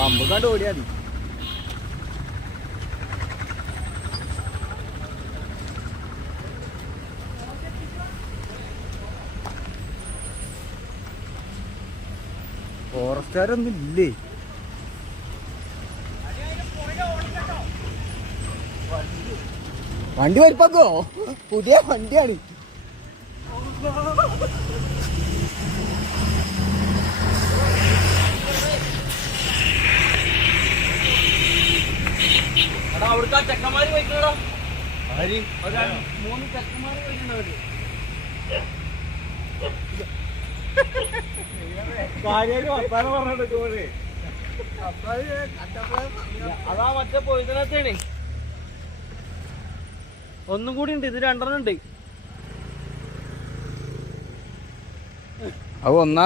നമുക്ക് ഓടിയാ മതി. ഫോറസ്റ്റുകാരൊന്നും ഇല്ലേ? വണ്ടി വലിപ്പാക്കോ പുതിയ വണ്ടിയാണ്. അവിടുത്തെ ചെക്കന്മാര് മൂന്ന് ചെക്കന്മാര് പോയിട്ടുണ്ടവര് അതാ മറ്റേ പോയിസനത്തേണേ ഒന്നും കൂടി ഉണ്ട് ഇത് രണ്ടെണ്ണം ഉണ്ട്. അത് ഒന്നാ